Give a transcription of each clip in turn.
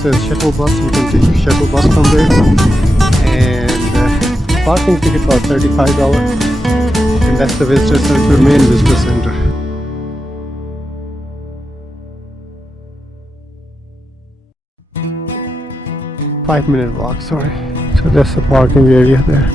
there's a shuttle bus. You can take a shuttle bus from there, and parking ticket was $35, and that's the visitor center, main visitor center. 5-minute walk, sorry. So that's the parking area there.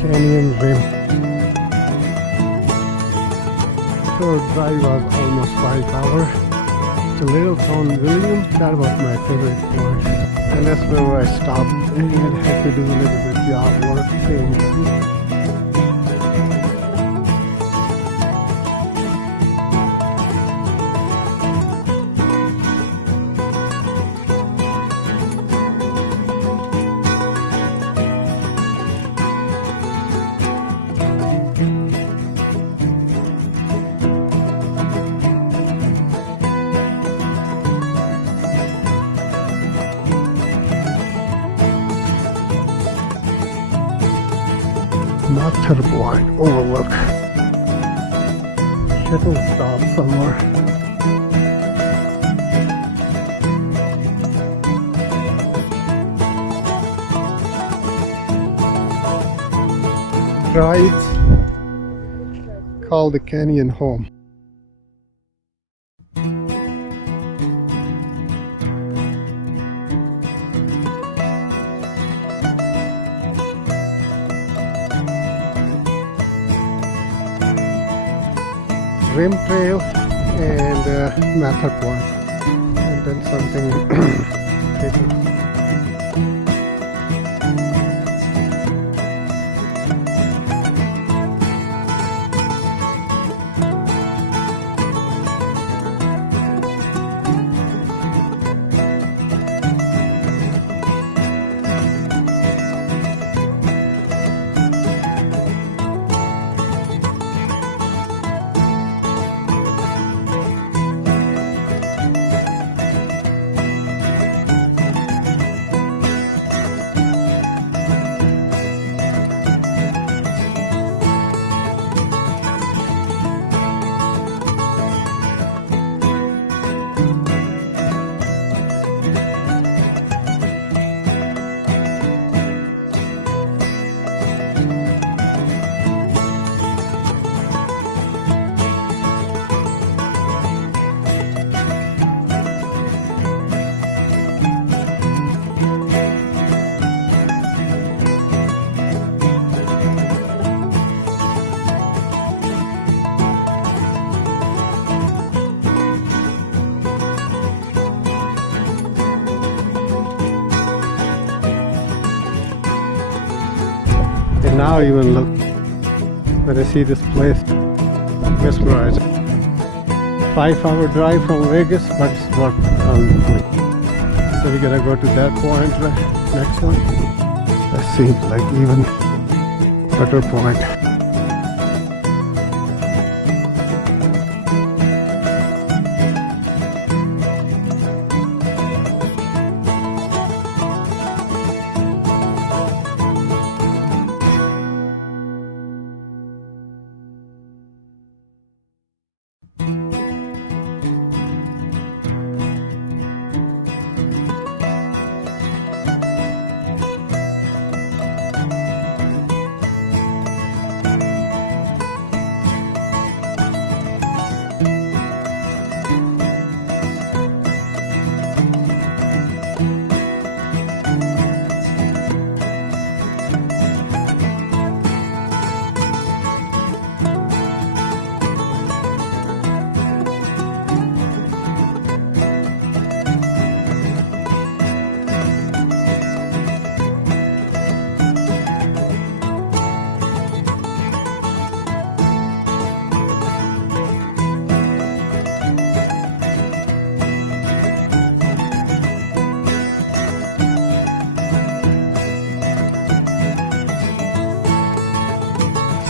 Canyon rim. Tour drive was almost 5 hours. To Little Town William, that was my favorite point. And that's where I stopped and had to do a little bit of job work same time. Master Point overlook. Shuttle stop somewhere. Rides called the Canyon Home. Rim Trail and Mather Point, and then something later. And now even look, when I see this place, mesmerized. 5-hour drive from Vegas, but it's worth it. So we're gonna go to that point, next one. That seems like even better point.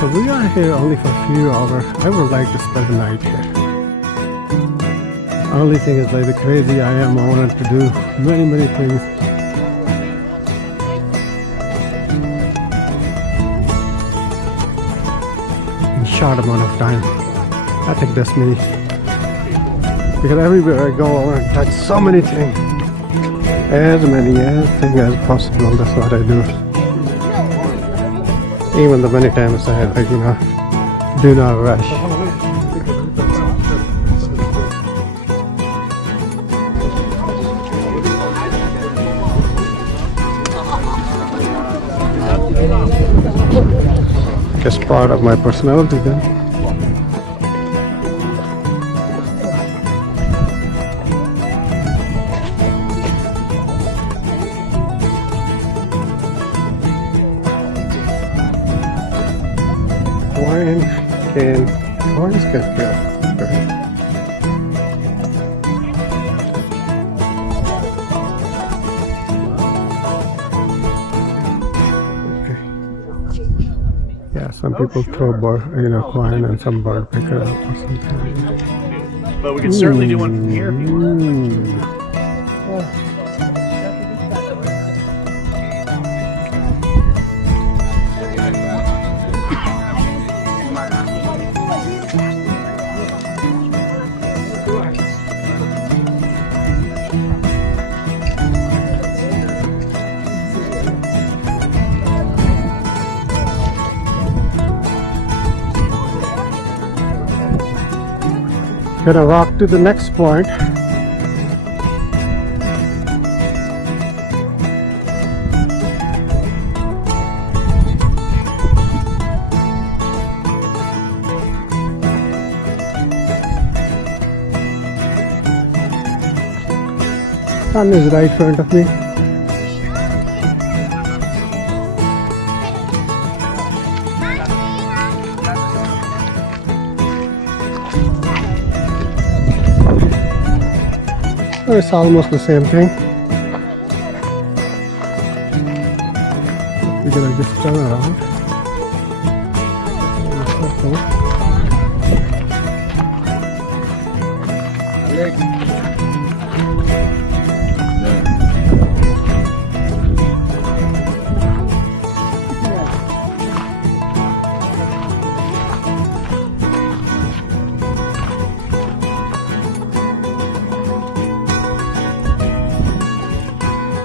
So we are here only for a few hours. I would like to spend the night here. Only thing is, like the crazy I am, I wanted to do many things. In short amount of time. I think that's me. Because everywhere I go, I want to touch so many things. As many things as possible. That's what I do. Even the many times I like, do not rush. It's part of my personality then. Coins can kill. Okay. Yeah, some people throw coin and some bird pick it up or something. But we can certainly do one from here if you want. Gonna walk to the next point. Sun is right in front of me. It's almost the same thing. We're gonna just turn around.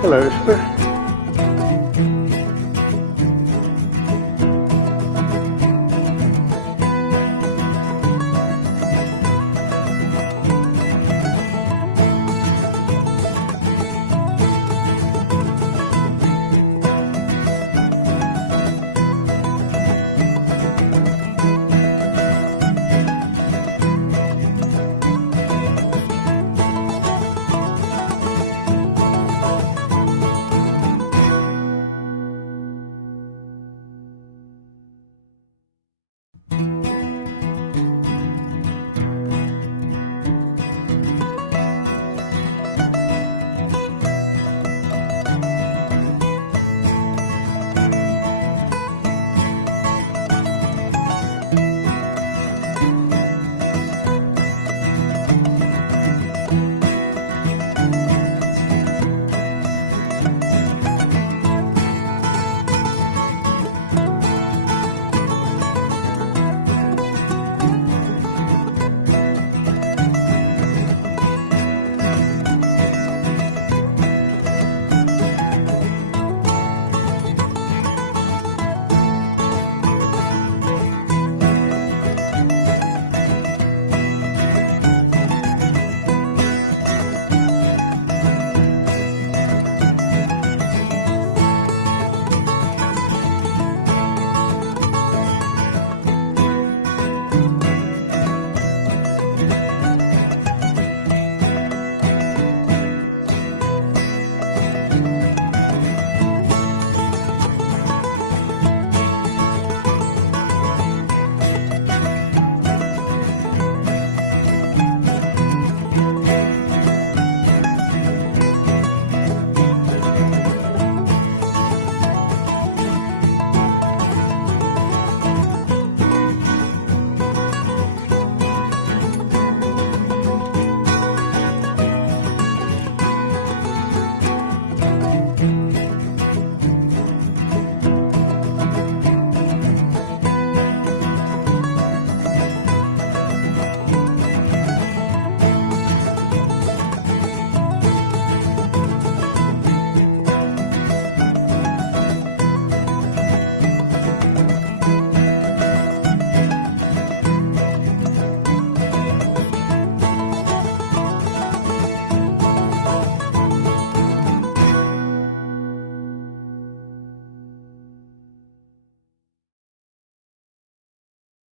Hello.